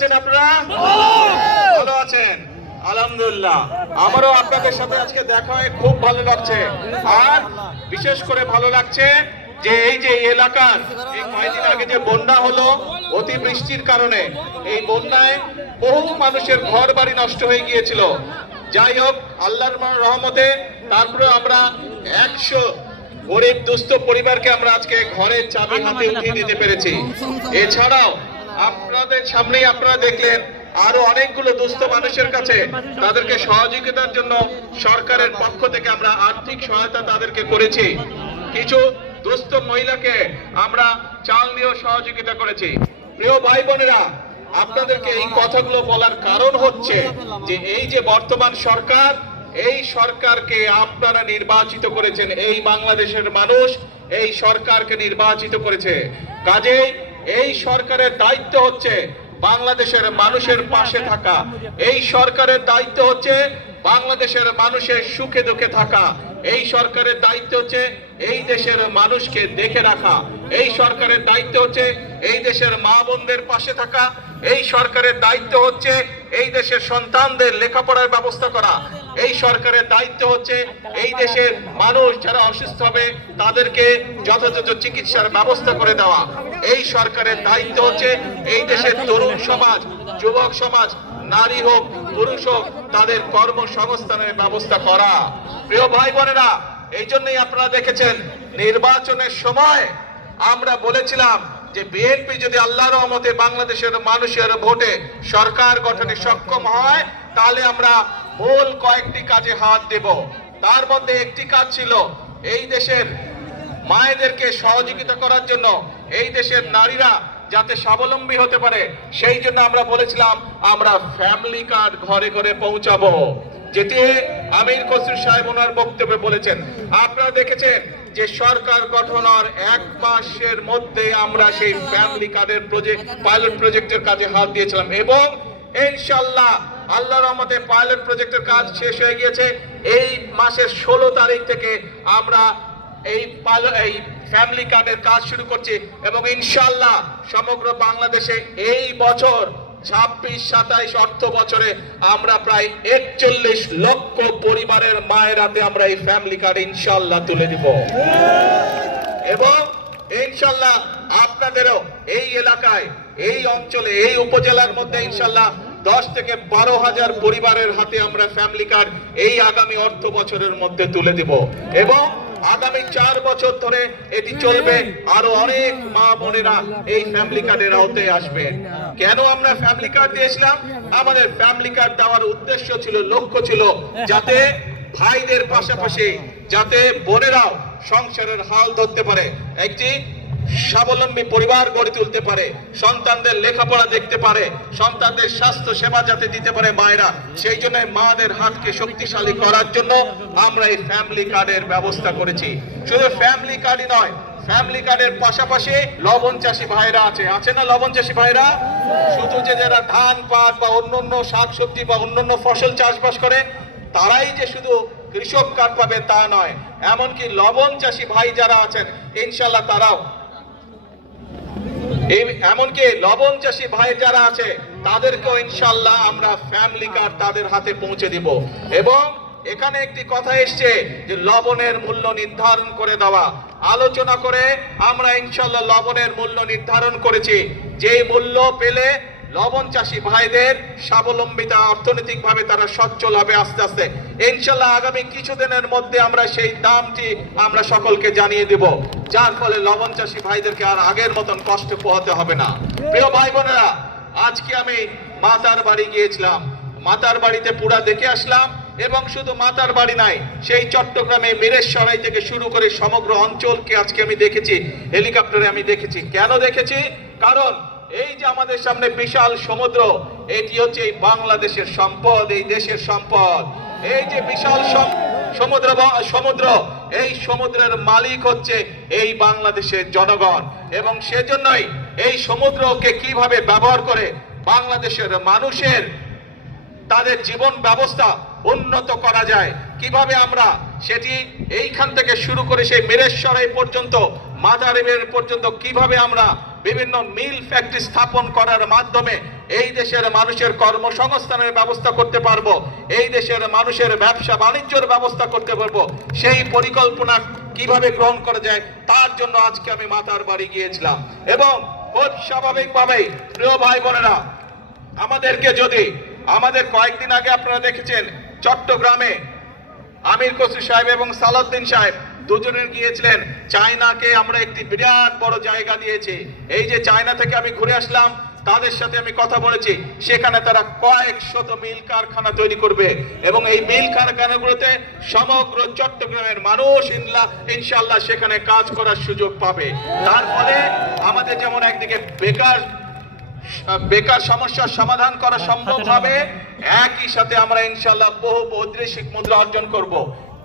আছেন আপনারা? ভালো আছেন? আলহামদুলিল্লাহ। আমারও আপনাদের সাথে আজকে দেখা হয়ে খুব ভালো লাগছে। আর বিশেষ করে ভালো লাগছে যে এই যে এলাকার এই কয়েকদিন আগে যে বন্যা হলো অতিবৃষ্টির কারণে, এই বন্যায় বহু মানুষের ঘর বাড়ি নষ্ট হয়ে গিয়েছিল। যাই হোক, আল্লাহর রহমতে তারপরে আমরা 100 গরিব দুস্থ পরিবারকে আমরা আজকে ঘরের চাবি হাতে উঠিয়ে দিতে পেরেছি। এছাড়াও আপনাদের সামনেই আপনারা দেখলেন আরো অনেকগুলো দুস্থ মানুষের কাছে তাদেরকে সহযোগিতার জন্য সরকারের পক্ষ থেকে আমরা আর্থিক সহায়তা তাদেরকে করেছি। কিছু দুস্থ মহিলাকে আমরা চাল দিয়েও সহযোগিতা করেছি। প্রিয় ভাই বোনেরা, আপনাদেরকে এই কথাগুলো বলার কারণ হচ্ছে যে এই যে বর্তমান সরকার, এই সরকারকে আপনারা নির্বাচিত করেছেন, এই বাংলাদেশের মানুষ এই সরকারকে নির্বাচিত করেছে। কাজেই এই সরকারের দায়িত্ব হচ্ছে বাংলাদেশের মানুষের পাশে থাকা। এই সরকারের দায়িত্ব হচ্ছে বাংলাদেশের মানুষের সুখে দুঃখে থাকা। এই সরকারের দায়িত্ব হচ্ছে এই দেশের মানুষকে দেখে রাখা। এই সরকারের দায়িত্ব হচ্ছে এই দেশের মা বোনদের পাশে থাকা। এই সরকারের দায়িত্ব হচ্ছে এই দেশের সন্তানদের লেখাপড়ার ব্যবস্থা করা। এই সরকারের দায়িত্ব হচ্ছে এই দেশের মানুষ যারা অসুস্থ হবে তাদেরকে যথাযথ চিকিৎসার ব্যবস্থা করে দেওয়া। এই সরকারের দায়িত্ব হচ্ছে এই দেশের তরুণ সমাজ, যুবক সমাজ, নারী হোক পুরুষ হোক, তাদের কর্মসংস্থানের ব্যবস্থা করা। প্রিয় ভাই বোনেরা, এই জন্যই আপনারা দেখেছেন নির্বাচনের সময় আমরা বলেছিলাম যে বিএনপি যদি আল্লাহর রহমতে বাংলাদেশের মানুষের ভোটে সরকার গঠনে সক্ষম হয় তাহলে আমরা মূল কয়েকটি কাজে হাত দেব। তার মধ্যে একটি কাজ ছিল এই দেশের মায়েদেরকে সহযোগিতা করার জন্য, এই দেশের নারীরা যাতে স্বাবলম্বী হতে পারে সেই জন্য আমরা বলেছিলাম আমরা ফ্যামিলি কার্ড ঘরে ঘরে পৌঁছাবো, যেটি আমির খসরু সাহেব ওনার বক্তব্যে বলেছেন। আপনারা দেখেছেন যে সরকার গঠনের 1 মাসের মধ্যে আমরা সেই ফ্যামিলি কার্ডের পাইলট প্রজেক্টের কাজে হাত দিয়েছিলাম এবং ইনশাআল্লাহ আল্লাহর রহমতে পাইলট প্রজেক্টের কাজ শেষ হয়ে গিয়েছে। এই মাসের 16 তারিখ থেকে আমরা এই ফ্যামিলি কার্ডের কাজ শুরু করছি এবং ইনশাআল্লাহ সমগ্র বাংলাদেশে এই বছর 26-27 অর্থ বছরে আমরা প্রায় 41 লক্ষ পরিবারের মায়ের হাতে আমরা এই ফ্যামিলি কার্ড ইনশাআল্লাহ তুলে দিব এবং ইনশাআল্লাহ আপনাদেরও এই এলাকায়, এই অঞ্চলে, এই উপজেলার মধ্যে ইনশাআল্লাহ 10 থেকে 12 হাজার পরিবারের হাতে আমরা ফ্যামিলি কার্ড এই আগামী অর্থ বছরের মধ্যে তুলে দিব এবং আগামী 4 বছর ধরে এটি চলবে। আরো অনেক মা বোনেরা এই ফ্যামিলি কার্ডের আওতায় আসবেন। কেন আমরা ফ্যামিলি কার্ড দিয়েছিলাম? আমাদের ফ্যামিলি কার্ড দেওয়ার উদ্দেশ্য ছিল, লক্ষ্য ছিল যাতে ভাইদের পাশাপাশি যাতে বোনেরাও সংসারের হাল ধরতে পারে, একটি স্বাবলম্বী পরিবার গড়ে তুলতে পারে, সন্তানদের লেখাপড়া দেখতে পারে, সন্তানদের স্বাস্থ্য সেবা যাতে দিতে পারে মায়েরা। সেই জন্য মাদের হাতকে শক্তিশালী করার জন্য আমরা এই ফ্যামিলি কার্ডের ব্যবস্থা করেছি। শুধু ফ্যামিলি কার্ডই নয়, ফ্যামিলি কার্ডের পাশাপাশি লবণ চাষী ভাইরা আছে না? লবণ চাষী ভাইরা শুধু যে যারা ধান, পাট বা অন্যান্য শাকসবজি বা অন্যান্য ফসল চাষবাস করে তারাই যে শুধু কৃষক কার্ড পাবে তা নয়, এমনকি লবণ চাষী ভাই যারা আছেন ইনশাআল্লাহ তারাও, এমনকি লবণ চাষী ভাই যারা আছে তাদেরকেও ইনশাআল্লাহ আমরা ফ্যামিলি কার্ড তাদের হাতে পৌঁছে দিব। এবং এখানে একটি কথা এসছে যে লবণের মূল্য নির্ধারণ করে দেওয়া। আলোচনা করে আমরা ইনশাআল্লাহ লবণের মূল্য নির্ধারণ করেছি, যে মূল্য পেলে লবণ চাষী ভাইদের স্বাবলম্বিতা, অর্থনৈতিকভাবে তারা সচ্ছল হবে আস্তে আস্তে। ইনশাআল্লাহ আগামী কিছুদিনের মধ্যে আমরা সেই দামটি আমরা সকলকে জানিয়ে দেব, যার ফলে লবণ চাষী ভাইদেরকে আর আগের মতন কষ্ট পোহাতে হবে না। প্রিয় ভাই বোনেরা, আজকে আমি মাতার বাড়ি গিয়েছিলাম, মাতার বাড়িতে পুরা দেখে আসলাম এবং শুধু মাতার বাড়ি নাই, সেই চট্টগ্রামে মিরেশরাই থেকে শুরু করে সমগ্র অঞ্চলকে আজকে আমি দেখেছি, হেলিকপ্টারে আমি দেখেছি। কেন দেখেছি? কারণ এই যে আমাদের সামনে বিশাল সমুদ্র, এটি হচ্ছে এই বাংলাদেশের সম্পদ, এই দেশের সম্পদ। এই যে বিশাল সমুদ্র, এই সমুদ্রের মালিক হচ্ছে এই বাংলাদেশের জনগণ এবং সেজন্যই এই সমুদ্রকে কিভাবে ব্যবহার করে বাংলাদেশের মানুষের তাদের জীবন ব্যবস্থা উন্নত করা যায়, কিভাবে আমরা সেটি এইখান থেকে শুরু করে সেই মিরেশরাই পর্যন্ত, মাদারীপুর পর্যন্ত কিভাবে আমরা বিভিন্ন মিল ফ্যাক্টরি স্থাপন করার মাধ্যমে এই দেশের মানুষের কর্মসংস্থানের ব্যবস্থা করতে পারবো, এই দেশের মানুষের ব্যবসা বাণিজ্যের ব্যবস্থা করতে পারবো। সেই পরিকল্পনা কিভাবে গ্রহণ করা যায় তার জন্য আজকে আমি মাতার বাড়ি গিয়েছিলাম। এবং খুব স্বাভাবিকভাবেই প্রিয় ভাই বোনেরা, আমাদের কয়েকদিন আগে আপনারা দেখেছেন চট্টগ্রামে আমির খসরু সাহেব এবং সালাউদ্দিন সাহেব দুজনের গিয়েছিলেন। চায়নাকে আমরা একটি বিরাট বড় জায়গা দিয়েছি। এই যে চায়না থেকে আমি ঘুরে আসলাম, তাদের সাথে আমি কথা বলেছি, সেখানে তারা কয়েক শত মিল কারখানা তৈরি করবে এবং এই মিল কারখানাগুলোতে সমগ্র চট্টগ্রামের মানুষ ইনশাআল্লাহ সেখানে কাজ করার সুযোগ পাবে। তার ফলে আমাদের যেমন একদিকে বেকার সমস্যার সমাধান করা সম্ভব হবে, একই সাথে আমরা ইনশাআল্লাহ বহু বৈদেশিক মুদ্রা অর্জন করব।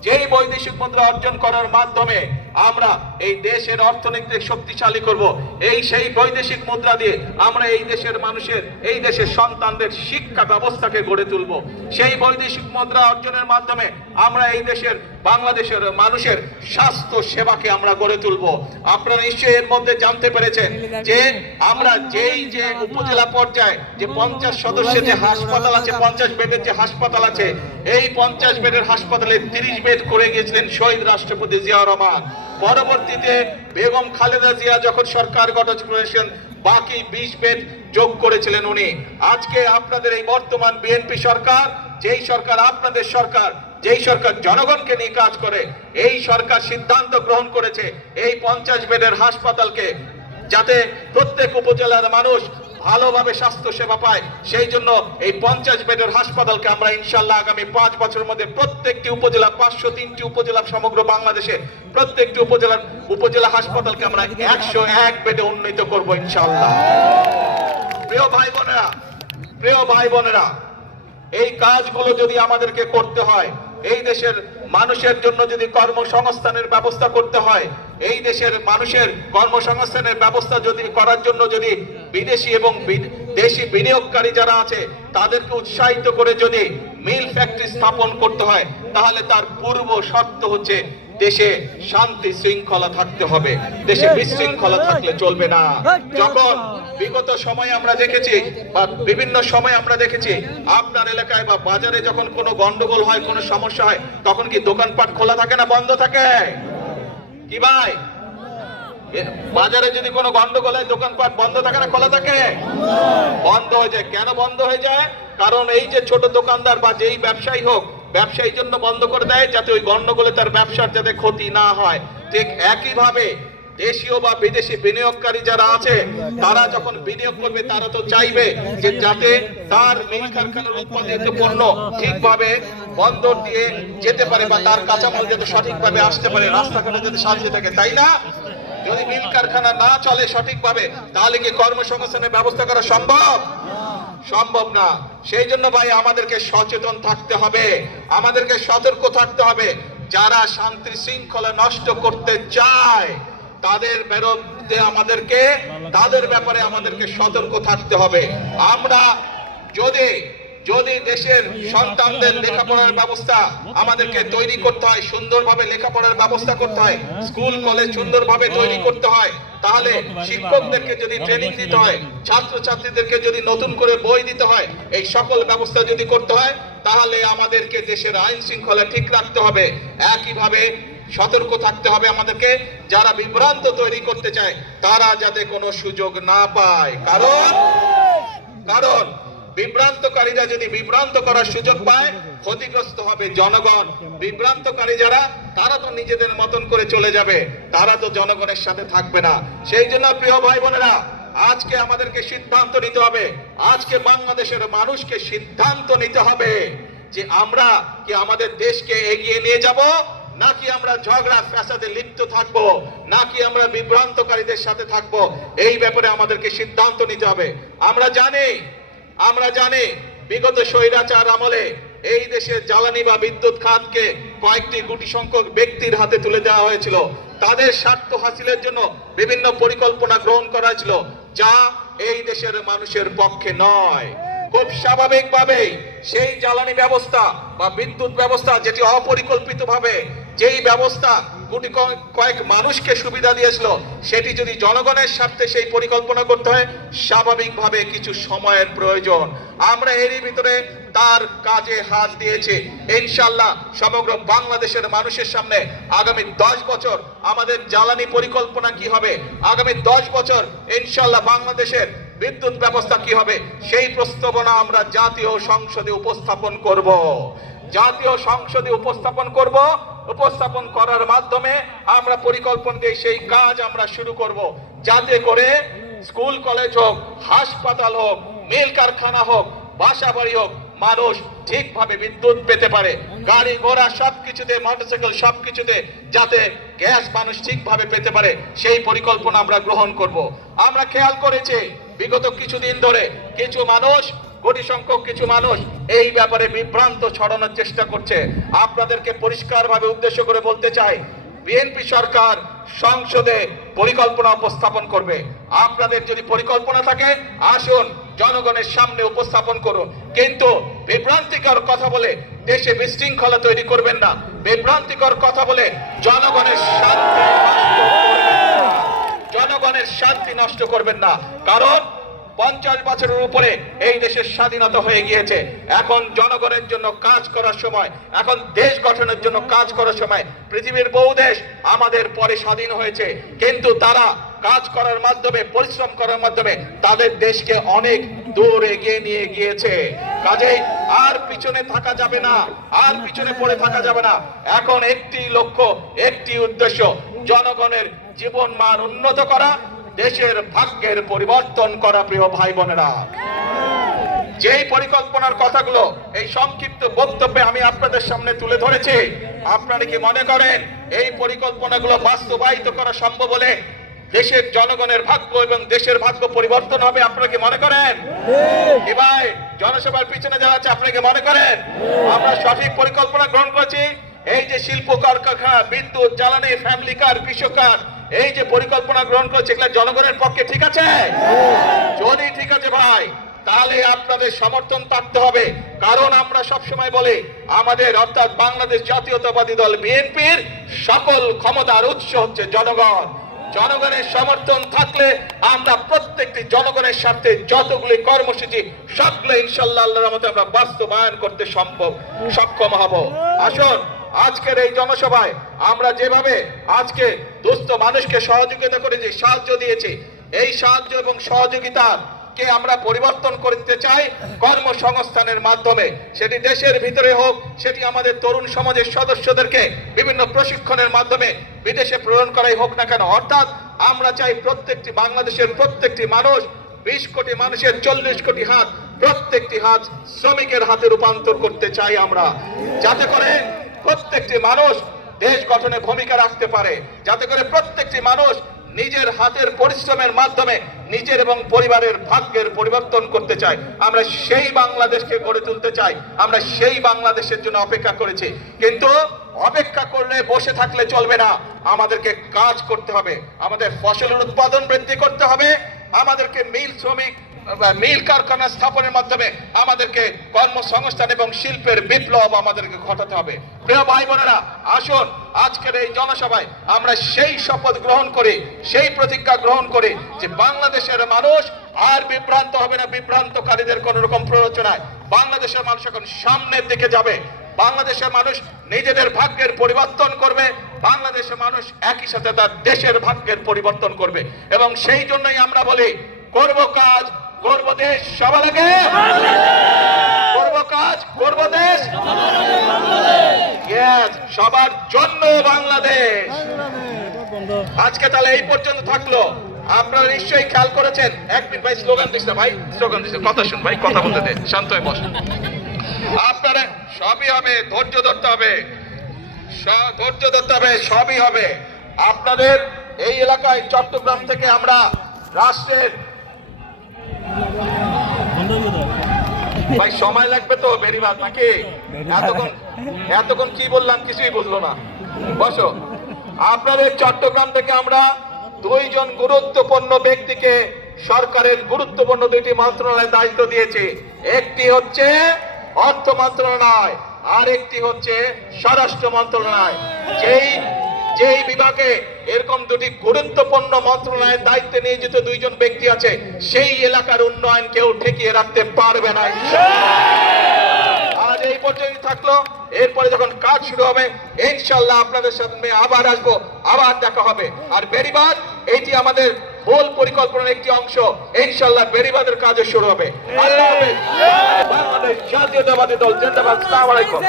যেই বৈদেশিক মুদ্রা অর্জন করার মাধ্যমে আমরা এই দেশের অর্থনীতি শক্তিশালী করব। সেই বৈদেশিক মুদ্রা দিয়ে আমরা এই দেশের মানুষের, এই দেশের সন্তানদের শিক্ষা ব্যবস্থাকে গড়ে তুলব। সেই বৈদেশিক মুদ্রা অর্জনের মাধ্যমে আমরা এই দেশের বাংলাদেশের মানুষের স্বাস্থ্য সেবাকে আমরা গড়ে তুলব। আপনারা নিশ্চয়ই এর মধ্যে জানতে পেরেছেন যে আমরা যে উপজেলা পর্যায়ে যে 50 সদস্যের যে হাসপাতাল আছে, 50 বেডের যে হাসপাতাল আছে, এই 50 বেডের হাসপাতালে 30 বেড করে গিয়েছিলেন শহীদ রাষ্ট্রপতি জিয়াউর রহমান। পরবর্তীতে বেগম খালেদা জিয়া যখন সরকার গঠন করেছেন, বাকি 20 বেড যোগ করেছিলেন উনি। আজকে আপনাদের এই বর্তমান বিএনপি সরকার, যেই সরকার আপনাদের সরকার, যেই সরকার জনগণকে নিয়ে কাজ করে, এই সরকার সিদ্ধান্ত গ্রহণ করেছে এই 50 বেডের হাসপাতালকে যাতে প্রত্যেক উপজেলার মানুষ ভালোভাবে স্বাস্থ্য সেবা পায়, সেই জন্য এই 50 বেডের হাসপাতালকে আমরা ইনশাআল্লাহ আগামী 5 বছরের মধ্যে প্রত্যেকটি উপজেলা, 503টি উপজেলা সমগ্র বাংলাদেশে প্রত্যেকটি উপজেলা হাসপাতালকে আমরা 101 বেডে উন্নীত করব ইনশাআল্লাহ। প্রিয় ভাই বোনেরা, এই কাজগুলো যদি আমাদেরকে করতে হয়, এই দেশের মানুষের জন্য যদি কর্মসংস্থানের ব্যবস্থা করতে হয়, এই দেশের মানুষের কর্মসংস্থানের ব্যবস্থা যদি করার জন্য যদি বিদেশি এবং দেশি বিনিয়োগকারী যারা আছে তাদেরকে উৎসাহিত করে যদি মিল ফ্যাক্টরি স্থাপন করতে হয়, তাহলে তার পূর্ব শর্ত হচ্ছে দেশে শান্তি শৃঙ্খলা থাকতে হবে। দেশে বিশৃঙ্খলা থাকলে চলবে না। যখন বিগত সময়ে আমরা দেখেছি বা বিভিন্ন সময় আমরা দেখেছি আপনার এলাকায় বা বাজারে যখন কোনো গন্ডগোল হয়, কোনো সমস্যা হয়, তখন কি দোকানপাট খোলা থাকে না বন্ধ থাকে? কি ভাই, বাজারে যদি কোনো গন্ডগোল হয় দোকানপাট বন্ধ থাকে না খোলা থাকে? বন্ধ হয়ে যায়। কেন বন্ধ হয়ে যায়? কারণ এই যে ছোট দোকানদার বা যেই ব্যবসায়ী হোক, ব্যবসায়ীর জন্য বন্ধ করে দেয় যাতে ওই গন্ডগোলে তার ব্যবসার যাতে ক্ষতি না হয়। ঠিক একইভাবে দেশীয় বা বিদেশি বিনিয়োগকারী যারা আছে, তারা যখন বিনিয়োগ করবে তারা তো চাইবে যে যাতে তার মিল কারখানার উৎপাদিত পণ্য ঠিকভাবে বন্দর দিয়ে যেতে পারে বা তার কাঁচামাল যাতে সঠিকভাবে আসতে পারে, রাস্তাঘাটে যাতে সাজিয়ে থাকে, তাই না? যদি মিল কারখানা না চলে সঠিকভাবে, তাহলে কি কর্মসংস্থানের ব্যবস্থা করা সম্ভব না। সেই জন্য ভাই আমাদেরকে সচেতন থাকতে হবে, আমাদেরকে সতর্ক থাকতে হবে। যারা শান্তি শৃঙ্খলা নষ্ট করতে চায় তাদের বিরুদ্ধে তাদের ব্যাপারে আমাদেরকে সতর্ক থাকতে হবে। আমরা যদি দেশের সন্তানদের লেখাপড়ার ব্যবস্থা আমাদেরকে তৈরি করতে হয়, সুন্দরভাবে লেখাপড়ার ব্যবস্থা করতে হয়, স্কুল কলেজ সুন্দরভাবে তৈরি করতে হয়, তাহলে শিক্ষকদেরকে যদি ট্রেনিং দিতে হয়, ছাত্রছাত্রীদেরকে যদি নতুন করে বই দিতে হয়, এই সকল ব্যবস্থা যদি করতে হয়, তাহলে আমাদেরকে দেশের আইন শৃঙ্খলা ঠিক রাখতে হবে। একইভাবে সতর্ক থাকতে হবে আমাদেরকে, যারা বিভ্রান্ত তৈরি করতে চায় তারা যাতে কোনো সুযোগ না পায়। কারণ বিভ্রান্তকারীরা যদি বিভ্রান্ত করার সুযোগ পায়, ক্ষতিগ্রস্ত হবে জনগণ। বিভ্রান্তকারী যারা, তারা তো নিজেদের মতন করে চলে যাবে, তারা তো জনগণের সাথে থাকবে না। সেই জন্য প্রিয় ভাই বোনেরা, আজকে আমাদেরকে সিদ্ধান্ত নিতে হবে, আজকে বাংলাদেশের মানুষকে সিদ্ধান্ত নিতে হবে যে আমরা কি আমাদের দেশকে এগিয়ে নিয়ে যাব, নাকি আমরা ঝগড়া ফ্যাসাদে লিপ্ত থাকবো, নাকি আমরা বিভ্রান্তকারীদের সাথে থাকবো। এই ব্যাপারে আমাদেরকে সিদ্ধান্ত নিতে হবে। আমরা জানি বিগত স্বৈরাচার আমলে এই দেশের জ্বালানি বা বিদ্যুৎ খাতকে কয়েকটি গুটি সংখ্যক ব্যক্তির হাতে তুলে দেওয়া হয়েছিল। তাদের স্বার্থ হাসিলের জন্য বিভিন্ন পরিকল্পনা গ্রহণ করা হয়েছিল, যা এই দেশের মানুষের পক্ষে নয়। খুব স্বাভাবিকভাবেই সেই জ্বালানি ব্যবস্থা বা বিদ্যুৎ ব্যবস্থা যেটি অপরিকল্পিতভাবে যেই ব্যবস্থা কোটি কয়েক মানুষকে সুবিধা দিয়েছিল, সেটি যদি জনগণের স্বার্থে সেই পরিকল্পনা করতে হয়, স্বাভাবিকভাবে কিছু সময়ের প্রয়োজন। আমরা এরই ভিতরে তার কাজে হাত দিয়েছি। ইনশাআল্লাহ সমগ্র বাংলাদেশের মানুষের সামনে আগামী 10 বছর আমাদের জ্বালানি পরিকল্পনা কি হবে, আগামী 10 বছর ইনশাআল্লাহ বাংলাদেশের বিদ্যুৎ ব্যবস্থা কি হবে, সেই প্রস্তাবনা আমরা জাতীয় সংসদে উপস্থাপন করব। জাতীয় সংসদে উপস্থাপন করার মাধ্যমে আমরা পরিকল্পনা দিয়ে সেই কাজ আমরা শুরু করব, যাতে করে স্কুল কলেজ হোক, হাসপাতাল হোক, মিল কারখানা হোক, বাসা বাড়ি হোক, মানুষ ঠিকভাবে বিদ্যুৎ পেতে পারে। গাড়ি ঘোড়া সবকিছুতে, মোটরসাইকেল সবকিছুতে যাতে গ্যাস মানুষ ঠিকভাবে পেতে পারে, সেই পরিকল্পনা আমরা গ্রহণ করব। আমরা খেয়াল করেছি বিগত কিছুদিন ধরে কিছু মানুষ, কোটি সংখ্যক কিছু মানুষ এই ব্যাপারে বিভ্রান্ত ছড়ানোর চেষ্টা করছে। আপনাদেরকে পরিষ্কারভাবে উদ্দেশ্য করে বলতে চাই, বিএনপি সরকার সংসদে পরিকল্পনা উপস্থাপন করবে। আপনাদের যদি পরিকল্পনা থাকে আসুন জনগণের সামনে উপস্থাপন করুন, কিন্তু বিভ্রান্তিকর কথা বলে দেশে বিশৃঙ্খলা তৈরি করবেন না, বিভ্রান্তিকর কথা বলে জনগণের শান্তি নষ্ট করবেন না। কারণ 50 বছরের উপরে এই দেশের স্বাধীনতা হয়ে গিয়েছে। এখন জনগণের জন্য কাজ করার সময়, এখন দেশ গঠনের জন্য কাজ করার সময়। পৃথিবীর বহু দেশ আমাদের পরে স্বাধীন হয়েছে, কিন্তু তারা কাজ করার মাধ্যমে, পরিশ্রম করার মাধ্যমে তাদের দেশকে অনেক দূর এগিয়ে নিয়ে গিয়েছে। কাজেই আর পিছনে থাকা যাবে না, আর পিছনে পড়ে থাকা যাবে না। এখন একটি লক্ষ্য, একটি উদ্দেশ্য, জনগণের জীবন মান উন্নত করা, দেশের ভাগ্যের পরিবর্তন করা। প্রিয় ভাই বোনেরা, যেই পরিকল্পনার কথাগুলো এই সংক্ষিপ্ত বক্তব্যে আমি আপনাদের সামনে তুলে ধরেছি, আপনারা কি মনে করেন এই পরিকল্পনাগুলো বাস্তবায়িত করা সম্ভব হলে দেশের জনগণের ভাগ্য এবং দেশের ভাগ্য পরিবর্তন হবে? আপনারা কি মনে করেন? কি ভাই, জনসভার পিছনে যারা আছে আপনারা কি মনে করেন আমরা সঠিক পরিকল্পনা গ্রহণ করেছি? এই যে শিল্প কারখানা, বিদ্যুৎ, জ্বালানি, ফ্যামিলি কার, কৃষকার, এই যে পরিকল্পনা গ্রহণ করেছে, এগুলো জনগণের পক্ষে ঠিক আছে? যদি ঠিক আছে ভাই, তাহলে আপনাদের সমর্থন থাকতে হবে। কারণ আমরা সবসময় বলি, আমাদের অর্থাৎ বাংলাদেশ জাতীয়তাবাদী দল বিএনপির সকল ক্ষমতার উৎস হচ্ছে জনগণ। জনগণের সমর্থন থাকলে আমরা প্রত্যেকটি জনগণের স্বার্থে যতগুলি কর্মসূচি সবগুলো ইনশাআল্লাহ আল্লাহর রহমতে আমরা বাস্তবায়ন করতে সক্ষম হব। আসুন আজকের এই জনসভায় আমরা যেভাবে আজকে দুস্থ মানুষকে সহযোগিতা করেছি, সাহায্য দিয়েছি, এই সাহায্য এবং সহযোগিতা কে আমরা পরিবর্তন করতে চাই কর্মসংস্থানের মাধ্যমে। সেটি দেশের ভিতরে হোক, সেটি আমাদের তরুণ সমাজের সদস্যদেরকে বিভিন্ন প্রশিক্ষণের মাধ্যমে বিদেশে প্রেরণ করাই হোক না কেন। অর্থাৎ আমরা চাই প্রত্যেকটি বাংলাদেশের প্রত্যেকটি মানুষ, 20 কোটি মানুষের 40 কোটি হাত, প্রত্যেকটি হাত শ্রমিকের হাতে রূপান্তর করতে চাই আমরা, যাতে করে প্রত্যেকটি মানুষ দেশ গঠনে ভূমিকা রাখতে পারে, যাতে করে প্রত্যেকটি মানুষ নিজের হাতের পরিশ্রমের মাধ্যমে নিজের এবং পরিবারের ভাগ্যের পরিবর্তন করতে চাই। আমরা সেই বাংলাদেশকে গড়ে তুলতে চাই। আমরা সেই বাংলাদেশের জন্য অপেক্ষা করেছি, কিন্তু অপেক্ষা করলে, বসে থাকলে চলবে না। আমাদেরকে কাজ করতে হবে, আমাদের ফসলের উৎপাদন বৃদ্ধি করতে হবে, আমাদেরকে মিল কারখানা স্থাপনের মাধ্যমে আমাদেরকে কর্মসংস্থান এবং শিল্পের বিপ্লব আমাদেরকে ঘটাতে হবে। প্রিয় ভাই বোনেরা, আসুন আজকের এই জনসভায় আমরা সেই শপথ গ্রহণ করি, সেই প্রতিজ্ঞা গ্রহণ করি যে বাংলাদেশের মানুষ আর বিভ্রান্ত হবে না বিভ্রান্তকারীদের কোন রকম প্ররোচনায়। বাংলাদেশের মানুষ এখন সামনের দিকে যাবে, বাংলাদেশের মানুষ নিজেদের ভাগ্যের পরিবর্তন করবে, বাংলাদেশের মানুষ একই সাথে তার দেশের ভাগ্যের পরিবর্তন করবে। এবং সেই জন্যই আমরা বলি, করব কাজ, করব দেশ, সবার আগে করব কাজ, করব দেশ, সবার জন্য বাংলাদেশ। আজকে তাহলে এই পর্যন্ত থাকলো। আপনারা নিশ্চয়ই খেয়াল করেছেন, এক মিনিট ভাই, স্লোগান দিস না ভাই, স্লোগান দিস, কথা শুন ভাই, কথা বলতে দে, শান্ত হয়ে বস। আপনারা সবই হবে, ধৈর্য ধরতে হবে, ধৈর্য ধরতে হবে, সবই হবে। আপনাদের এই এলাকায় চট্টগ্রাম থেকে আমরা রাষ্ট্রের, ভাই সময় লাগবে তো বেরিবাদ নাকি? এতক্ষণ কি বললাম কিছুই বুঝলো না, বসো। আপনাদের চট্টগ্রাম থেকে আমরা 2 জন গুরুত্বপূর্ণ ব্যক্তিকে সরকারের গুরুত্বপূর্ণ 2টি মন্ত্রণালয়ের দায়িত্ব দিয়েছে। একটি হচ্ছে অর্থ মন্ত্রণালয়, আর একটি হচ্ছে স্বরাষ্ট্র মন্ত্রণালয়। যে এই বিভাগে এরকম দুটি গুরুত্বপূর্ণ মন্ত্রণালয়ের দায়িত্বে নিয়োজিত দুইজন ব্যক্তি আছে, সেই এলাকার উন্নয়ন কেউ ঠেকিয়ে রাখতে পারবে না। আজ এই পর্যন্ত থাকলো, এরপরে যখন কাজ শুরু হবে ইনশাআল্লাহ আপনাদের সামনে আবার আসবো, আবার দেখা হবে। আর বেড়িবাঁধ এইটি আমাদের মূল পরিকল্পনার একটি অংশ, ইনশাআল্লাহ বেড়িবাঁধের কাজও শুরু হবে। আল্লাহ হাফেজ। বাংলাদেশ জাতীয়তাবাদী দল জিন্দাবাদ। আসসালামু আলাইকুম।